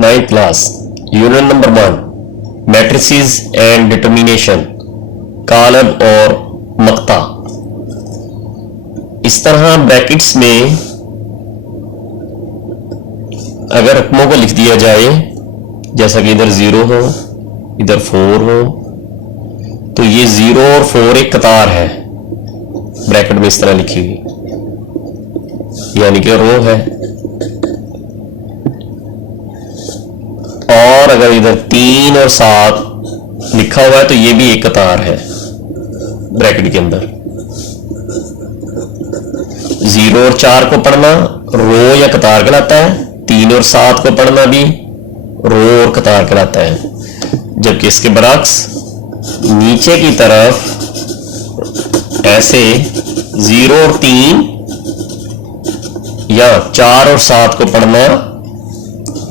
9th class unit number 1 matrices and determination, column और मक्ता। इस तरह ब्रैकेट्स में अगर रकमों को लिख दिया जाए, जैसा कि इधर 0 हो, इधर 4 हो, तो ये 0 और 4 एक कतार है ब्रैकेट में इस तरह लिखी हुई, यानी कि रो है। और अगर इधर 3 और 7 लिखा हुआ है तो ये भी एक कतार है ब्रैकेट के अंदर। 0 और 4 को पढ़ना रो या कतार कहलाता है, 3 और 7 को पढ़ना भी रो और कतार कहलाता है। जबकि इसके बरक्स नीचे की तरफ ऐसे 0 और 3 या 4 और 7 को पढ़ना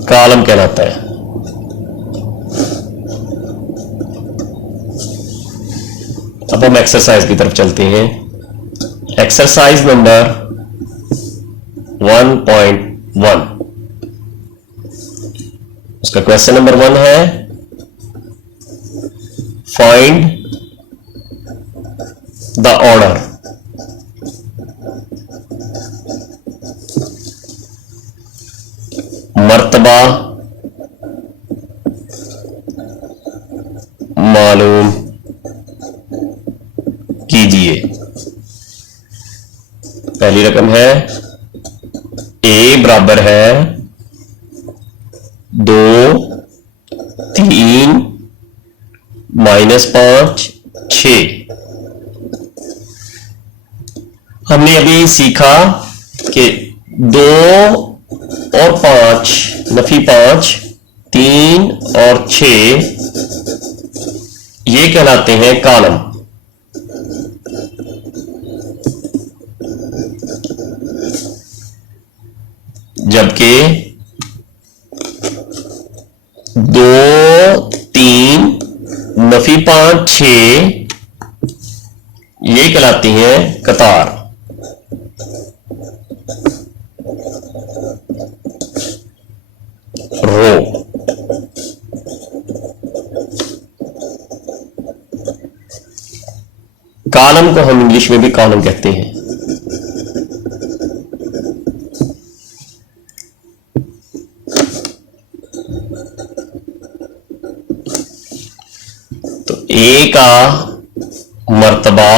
कॉलम कहलाता है। अब हम एक्सरसाइज की तरफ चलते हैं। एक्सरसाइज नंबर 1.1, उसका क्वेश्चन नंबर 1 है फाइंड द ऑर्डर। मर्तबा मालूम कीजिए। पहली रकम है ए बराबर है 2, 3, -5, 6। हमने अभी सीखा कि 2 और 5 नफी 5, 3 और 6 ये कहलाते हैं कॉलम। जबकि 2, 3 नफी 5, 6 ये कहलाती हैं कतार। रो। कॉलम को हम इंग्लिश में भी कॉलम कहते हैं। तो ए का मर्तबा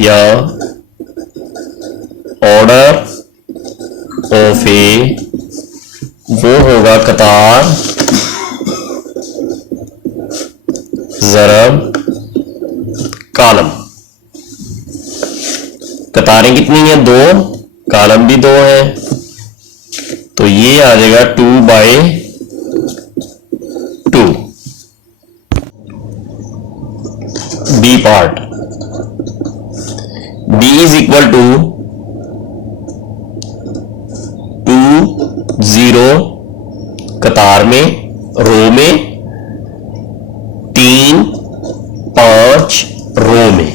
या ऑर्डर ऑफ ए वो होगा कतार ज़रब कॉलम। कतारें कितनी हैं? 2, कॉलम भी 2 है, तो ये आ जाएगा 2/2। B part, B is equal to 2, 0 कतार में, रो में, 3, 5 रो में।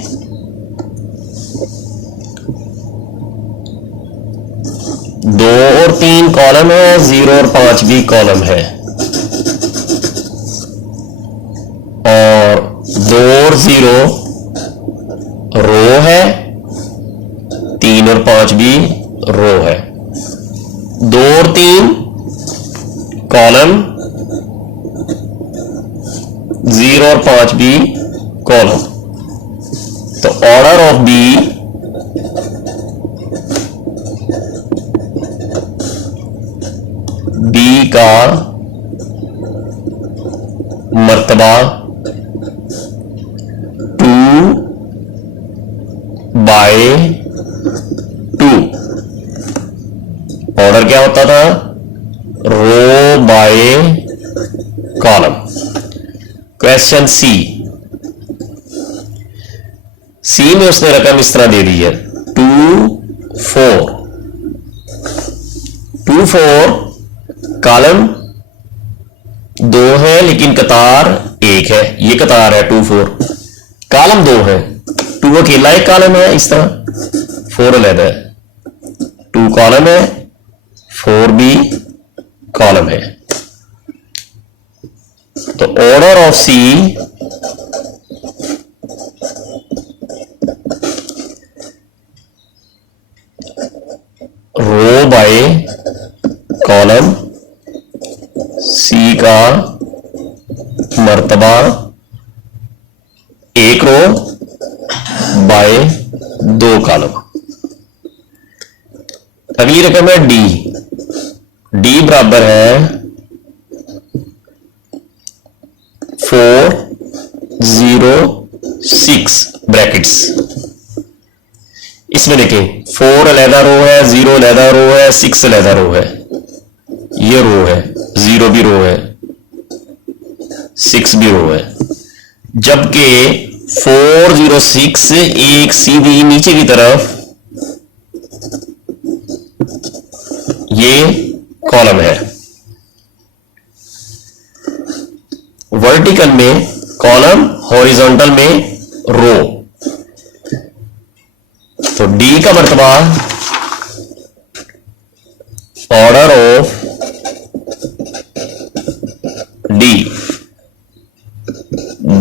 दो और 3 कॉलम है, 0 और 5 भी कॉलम है, और 2 और 0 रो है, 3 और 5 भी रो है। 2 और 3 कॉलम, 0 और 5 भी कॉलम। तो ऑर्डर ऑफ बी का मर्तबा 2/2। ऑर्डर क्या होता था? रो बाय कॉलम। क्वेश्चन सी में उसने रकम इस तरह दे दी है 2, 4। कॉलम 2 है लेकिन कतार 1 है, ये कतार है 2, 4। कॉलम 2 है, 2 अकेला एक कॉलम है इस तरह, 4 अलग है। 2 कॉलम है, 4 भी कॉलम है। तो order of C row by column, C का मर्तबा एक रो बाय दो कॉलम। अगली रकम है डी। डी बराबर है 406 ब्रैकेट्स। इसमें देखें 4 अलहदा रो है, 0 अलहदा रो है, 6 अलहदा रो है। ये रो है, 0 भी रो है, 6 भी रो है। जबकि 406 एक सीधी नीचे की तरफ ये कॉलम है। वर्टिकल में कॉलम, हॉरिजॉन्टल में रो। तो डी का मर्तबा ऑर्डर ऑफ डी,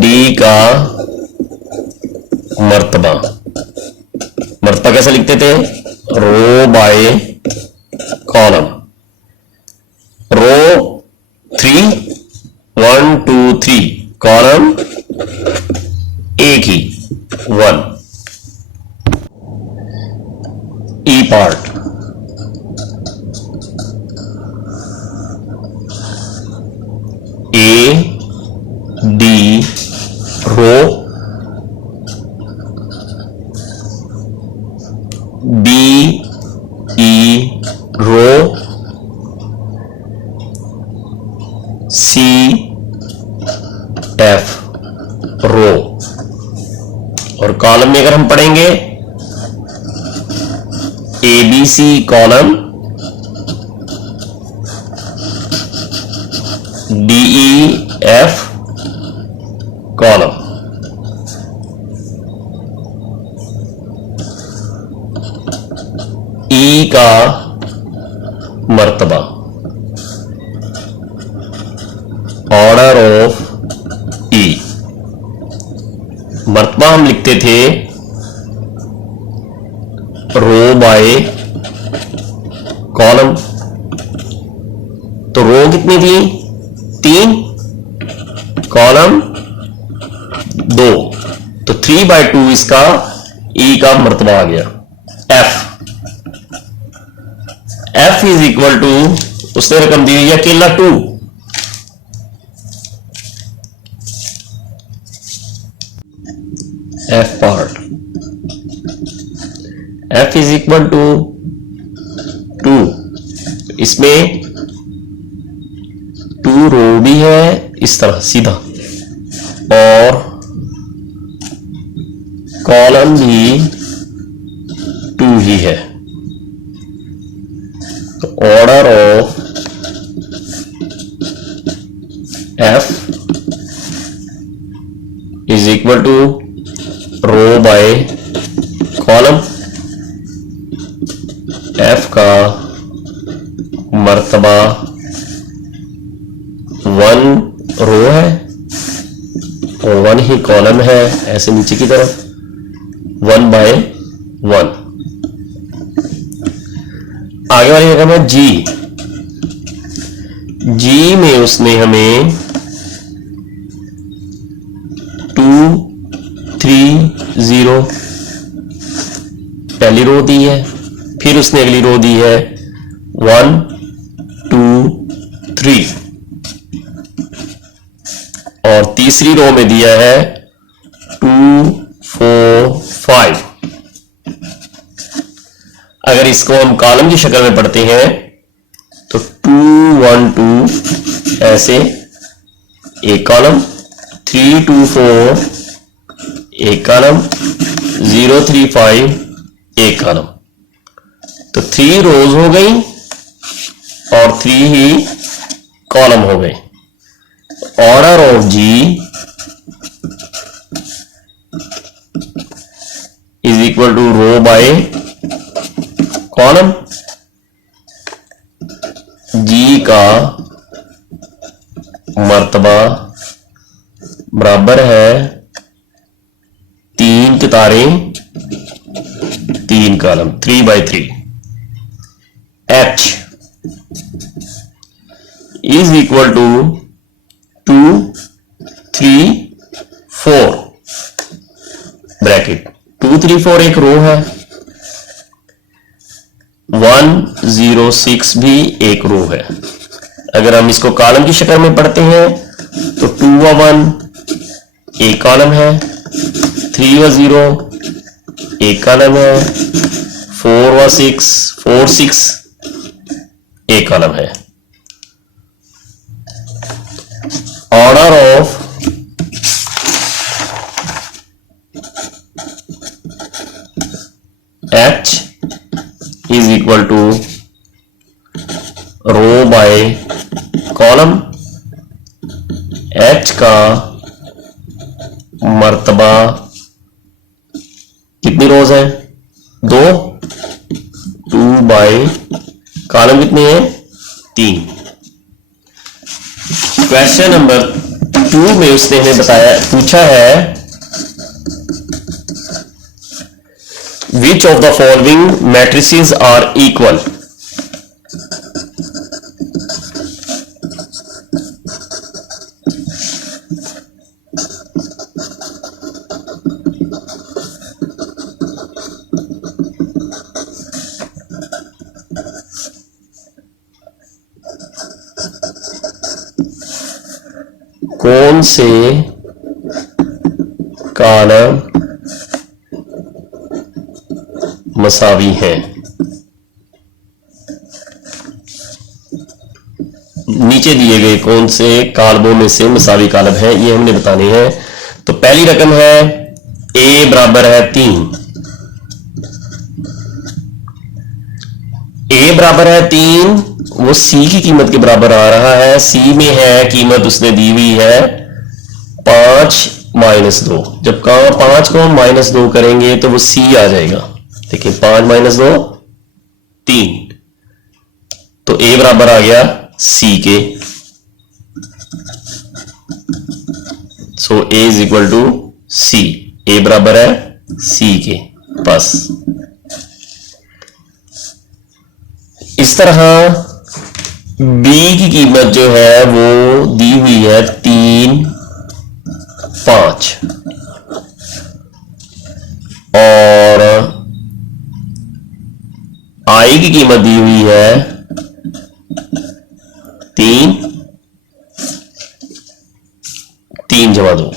डी का मर्तबा, मर्तबा कैसे लिखते थे? Row by column. Row 3, 1 2 3, column एक ही 1। E part. A D row, B E row, C F row. और कॉलम में अगर हम पढ़ेंगे A B C column, D E F column. E का मर्तबा ऑर्डर ऑफ ई। मर्तबा हम लिखते थे रो बाय कॉलम। तो रो कितनी थी? 3, कॉलम 2। तो 3/2 इसका ई का मर्तबा आ गया। एफ इज इक्वल टू, उसने रकम दी है अकेला 2। F part. F is equal to 2। इसमें 2 रो भी है इस तरह सीधा, और कॉलम भी 2 ही है। तो order of F is equal to row by column. F का मर्तबा 1 रो है और 1 ही कॉलम है, ऐसे नीचे की तरफ 1/1। आगे वाली रकम है जी। जी में उसने हमें 2 3 0 पहली रो दी है, फिर उसने अगली रो दी है 1 2 3, और तीसरी रो में दिया है 2 4 5। अगर इसको हम कॉलम की शक्ल में पढ़ते हैं तो 2 1 2 ऐसे एक कॉलम, 3 2 4 एक कॉलम, 0 3 5 एक कॉलम। तो 3 रोज हो गई और 3 ही कॉलम हो गए। Order of G is equal to row by column. G का मर्तबा बराबर है 3 कतारें 3 column, 3/3। H is equal to 2 3 4 bracket 2 3 4 एक रो है, 1 0 6 भी एक रो है। अगर हम इसको कॉलम की शक्ल में पढ़ते हैं तो 2 व 1 एक कॉलम है, 3 व 0 एक कॉलम है, 4 व 6 4 6 एक कॉलम है। Order of H is equal to row by column. H का मर्तबा कितनी रोज है? 2 2 कॉलम कितने हैं? 3। क्वेश्चन नंबर 2 में उसने हमें पूछा है which of the following matrices are equal. कौन से कॉलम मसावी हैं? नीचे दिए गए कौन से कॉलमों में से मसावी कॉलम है, ये हमने बताने हैं। तो पहली रकम है a बराबर है 3, a बराबर है 3, वो c की कीमत के बराबर आ रहा है। c में है कीमत उसने दी हुई है 5 - 2। जब 5 को हम -2 करेंगे तो वो c आ जाएगा। देखिए 5 - 2 3, तो a बराबर आ गया c के। So a is equal to c, a बराबर है c के। बस इस तरह b की कीमत जो है वो दी हुई है 3 5 और i की कीमत दी हुई है 3 3 जमा 2,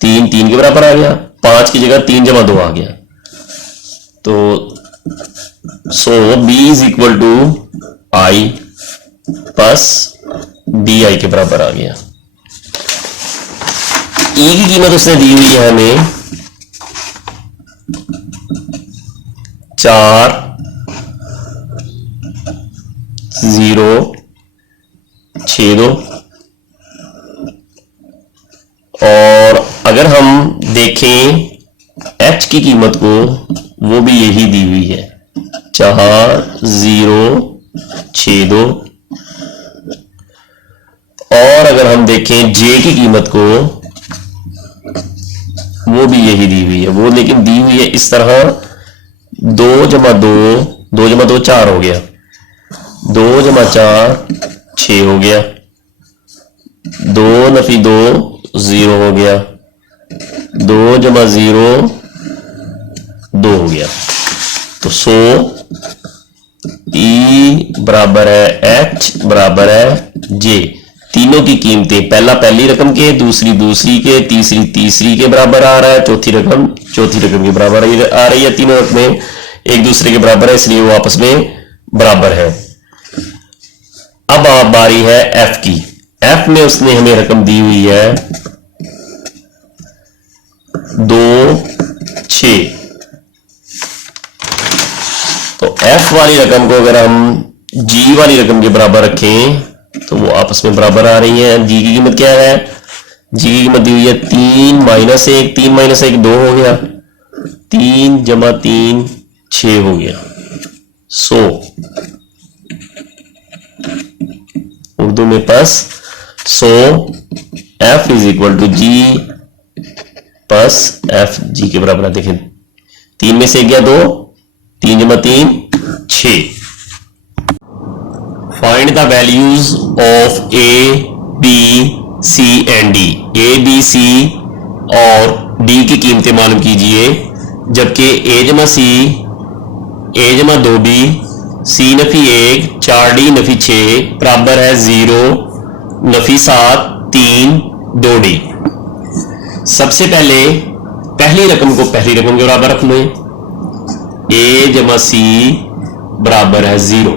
3 3 के बराबर आ गया, 5 की जगह 3 जमा 2 आ गया। तो so b is equal to i plus di के बराबर आ गया। e की कीमत उसने दी हुई है हमें 4 0 6 2, और अगर हम देखें h की कीमत को वो भी यही दी हुई है 4 0 6 2, और अगर हम देखें j की कीमत को वो भी यही दी हुई है, वो लेकिन दी हुई है इस तरह 2 जमा 2 2 जमा 2 4 हो गया, 2 जमा 4 6 हो गया, 2 नफी 2 0 हो गया, 2 जमा 0 2 हो गया। तो सो e बराबर है h बराबर है j। तीनों की कीमतें पहला पहली रकम के, दूसरी दूसरी के, तीसरी तीसरी के बराबर आ रहा है, चौथी रकम के बराबर आ रही है। तीनों रकमें एक दूसरे के बराबर है, इसलिए वो आपस में बराबर है। अब आप बारी है f की। f में उसने हमें रकम दी हुई है 2 6। तो f वाली रकम को अगर हम g वाली रकम के बराबर रखें तो वो आपस में बराबर आ रही है। g की कीमत क्या है? g की कीमत दी हुई है 3 - 1, 3 - 1 2 हो गया, 3 जमा 3 6 हो गया। 100, उर्दू में plus 100 F is equal to G plus F G के बराबर है। देखें 3 में से गया 2, 3 जमा 3 6। Find the values of A B C and D। A B C और D की कीमतें मालूम कीजिए, जबकि A जमा C, A जमा 2B, C Nafi 1, 4D Nafi 6 बराबर है 0 नफी 7 3 2D। सबसे पहले पहली रकम को पहली रकम के बराबर रख लो। A जमा C बराबर है 0।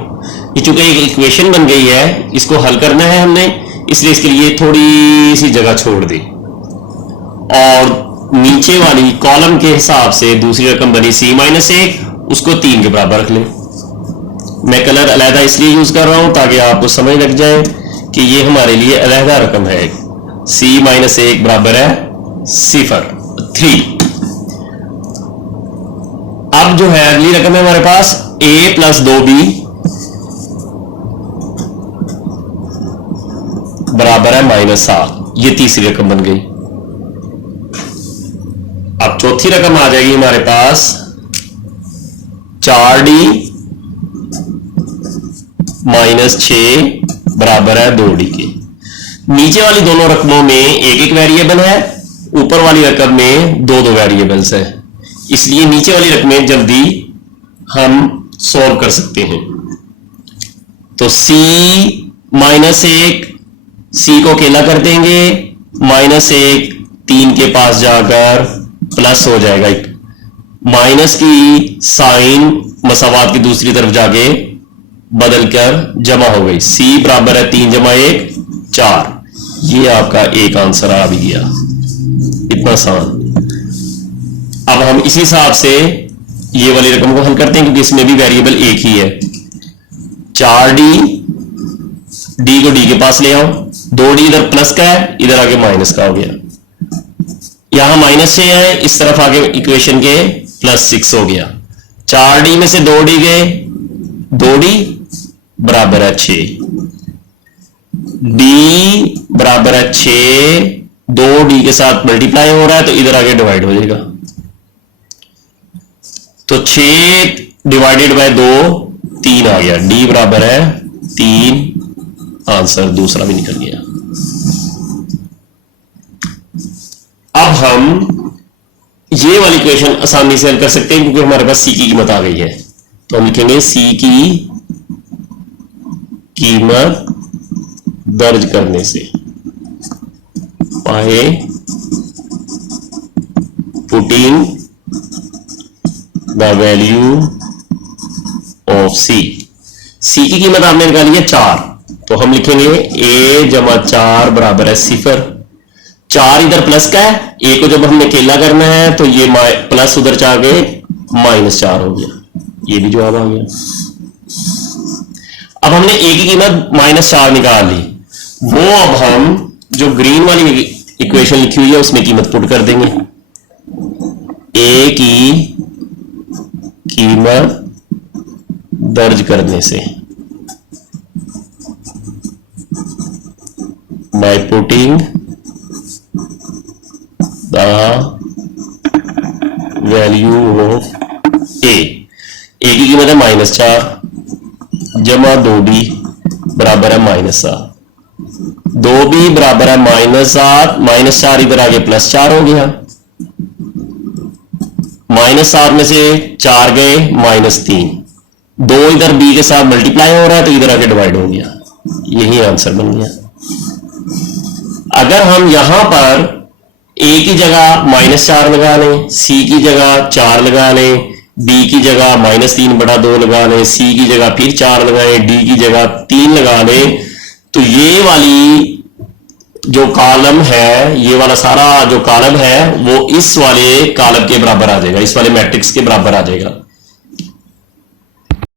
ये चूंकि एक इक्वेशन बन गई है, इसको हल करना है हमने, इसलिए इसके लिए थोड़ी सी जगह छोड़ दी और नीचे वाली कॉलम के हिसाब से दूसरी रकम बनी C माइनस 1, उसको 3 के बराबर रख लें। मैं कलर अलहदा इसलिए यूज कर रहा हूं ताकि आपको समझ लग जाए कि ये हमारे लिए अलहदा रकम है। C माइनस 1 बराबर है 0 3। अब जो है अगली रकम है हमारे पास A प्लस 2B बराबर है -7। ये तीसरी रकम बन गई। अब चौथी रकम आ जाएगी हमारे पास 4D माइनस 6 बराबर है 2D के। नीचे वाली दोनों रकमों में एक एक वेरिएबल है, ऊपर वाली रकम में दो दो वेरिएबल्स है, इसलिए नीचे वाली रकमें जल्दी हम सॉल्व कर सकते हैं। तो C माइनस 1, C को अकेला कर देंगे, -1 3 के पास जाकर प्लस हो जाएगा। माइनस की साइन मसावात की दूसरी तरफ जाके बदलकर जमा हो गई। C बराबर है 3 जमा 1 4। ये आपका एक आंसर आ भी गया, इतना आसान। अब हम इसी हिसाब से ये वाली रकम को हल करते हैं, क्योंकि इसमें भी वेरिएबल एक ही है। 4D, D को D के पास ले आओ, 2D इधर प्लस का है, इधर आगे माइनस का हो गया। यहां -6 है, इस तरफ आगे इक्वेशन के +6 हो गया। 4D में से 2D गए, 2D बराबर है 6, D बराबर है 6, 2D के साथ मल्टीप्लाई हो रहा है तो इधर आगे डिवाइड हो जाएगा। तो 6 डिवाइडेड बाय 2 3 आ गया। D बराबर है 3, आंसर दूसरा भी निकल गया। अब हम ये वाली इक्वेशन आसानी से हल कर सकते हैं, क्योंकि हमारे पास C की कीमत आ गई है। तो हम लिखेंगे C की कीमत दर्ज करने से, by putting the value of C। C की कीमत आपने निकाली है 4, तो हम लिखेंगे A जमा 4 बराबर है 0। 4 इधर प्लस का है, A को जब हमने अकेला करना है तो ये प्लस उधर जाके -4 हो गया। ये भी जवाब आ गया। अब हमने A की कीमत -4 निकाल ली, वो अब हम जो ग्रीन वाली इक्वेशन लिखी हुई है उसमें कीमत पुट कर देंगे। A की कीमत दर्ज करने से, by putting the value of A। A की कीमत है -4 जमा 2D बराबर है -7। 2B बराबर है -7, -4 इधर आगे +4 हो गया। -7 में से 4 गए, -3, 2 इधर B के साथ मल्टीप्लाई हो रहा है तो इधर आगे डिवाइड हो गया। यही आंसर बन गया। अगर हम यहां पर A की जगह -4 लगा लें, C की जगह 4 लगा लें, B की जगह -3/2 लगा लें, C की जगह फिर 4 लगाएं, D की जगह 3 लगा लें, तो ये वाली जो कॉलम है, ये वाला सारा जो कॉलम है वो इस वाले कॉलम के बराबर आ जाएगा, इस वाले मैट्रिक्स के बराबर आ जाएगा।